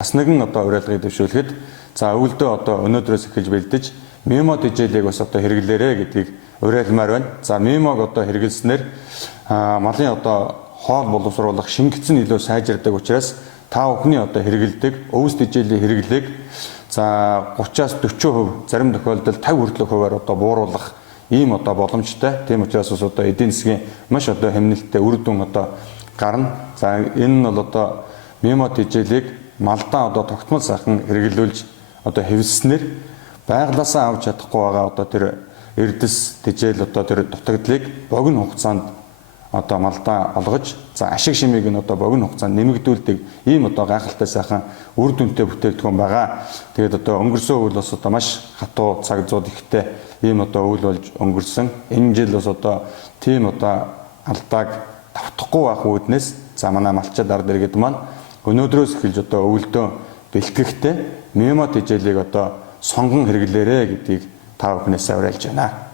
Бас нэгэн одоо уриалгыг дэвшүүлэхэд за өвөлдөө одоо өнөөдрөөс эхэлж бэлдэж мемо тэжээлийг бас одоо хэрэглээрэ гэдгийг уриалмаар байна. За мемог одоо хэрэглэснээр малын одоо хоол боловсруулах шингэцэн илүү сайжирдаг учраас та бүхний одоо хэрэгэлдэг өвс тэжээлийн хэрэглээг за 30-аас 40%, зарим тохиолдолд 50 хүртэлх хувиар одоо бууруулах ийм одоо боломжтой. Тийм учраас бас одоо эдийн засгийн маш одоо хэмнэлттэй үр дүн одоо гарна. За энэ нь бол одоо мемо тэжээлийг малдаа одоо тогтмол сайхан хэрэглүүлж одоо хэвлэснээр байгалаасаа авч чадахгүй байгаа одоо тэр эрдэс тэжээл одоо тэр дутагдлыг богино хугацаанд одоо малдаа олгож за ашиг шимийг нь одоо богино хугацаанд нэмэгдүүлдэг ийм одоо гайхалтай сайхан үр дүнтэй бүтээгдэхүүн байгаа. Тэгээд одоо өнгөрсөн үйл бас одоо маш хатуу цаг зууд ихтэй ийм одоо үйл болж өнгөрсөн. Энэ жил бас одоо тийм одоо алдааг давтахгүй байх үүднээс за манай малчид ард иргэд маань өнөөдрөөс эхэлж одоо өвөлдөө бэлтгэхдээ мемо тэжээлийг одоо сонгон хэрэглээрэ гэдгийг та бүхнээсээ уриалж байна.